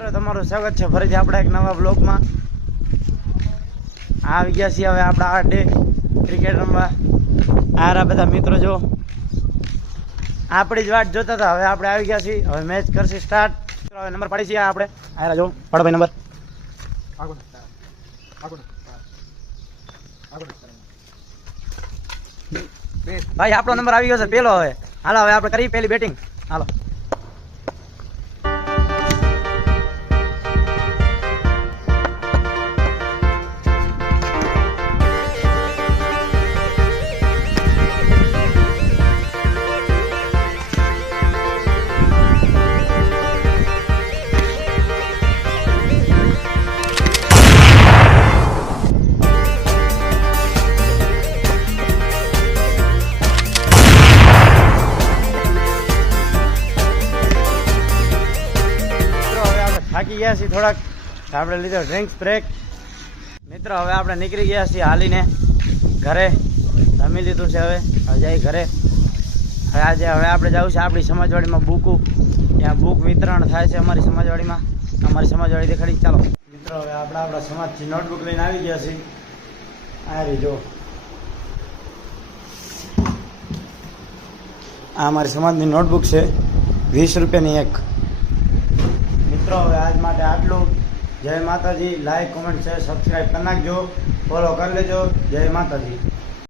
મિત્રો તમારું સ્વાગત છે ફરીથી આપણા એક નવા બ્લોગમાં. આવી ગયા છીએ હવે આપણા આ ડે ક્રિકેટ રમવા. આ બધા મિત્રો જો આપણી જ વાટ જોતા હતા, હવે આપણે આવી ગયા છીએ. હવે મેચ કરશે સ્ટાર્ટ. હવે નંબર પાડી છીએ આપણે. આયરા જો પાડો ભાઈ નંબર. ભાઈ આપણો નંબર આવી ગયો છે પેલો. હવે હાલો હવે આપણે કરી પેલી બેટિંગ. હાલો થાકી ગયા છીએ થોડાક, આપણે લીધો ડ્રિંક્સ બ્રેક. મિત્રો હવે આપણે નીકળી ગયા છીએ હાલીને ઘરે. જમી લીધું છે, હવે જઈ ઘરે. હવે આપણે જવું છે આપણી સમાજવાડીમાં બુકું. ત્યાં બુક વિતરણ થાય છે અમારી સમાજવાડીમાં. અમારી સમાજવાડી દેખાડી. ચાલો મિત્રો હવે આપણા સમાજથી નોટબુક લઈને આવી ગયા છીએ. આ રહી જો, આ અમારી સમાજની નોટબુક છે, 20 રૂપિયાની એક. મિત્રો હવે આજ માટે આટલું. જય માતાજી. લાઈક, કોમેન્ટ, શેર, સબસ્ક્રાઈબ કરી નાખજો. ફોલો કરી લેજો. જય માતાજી.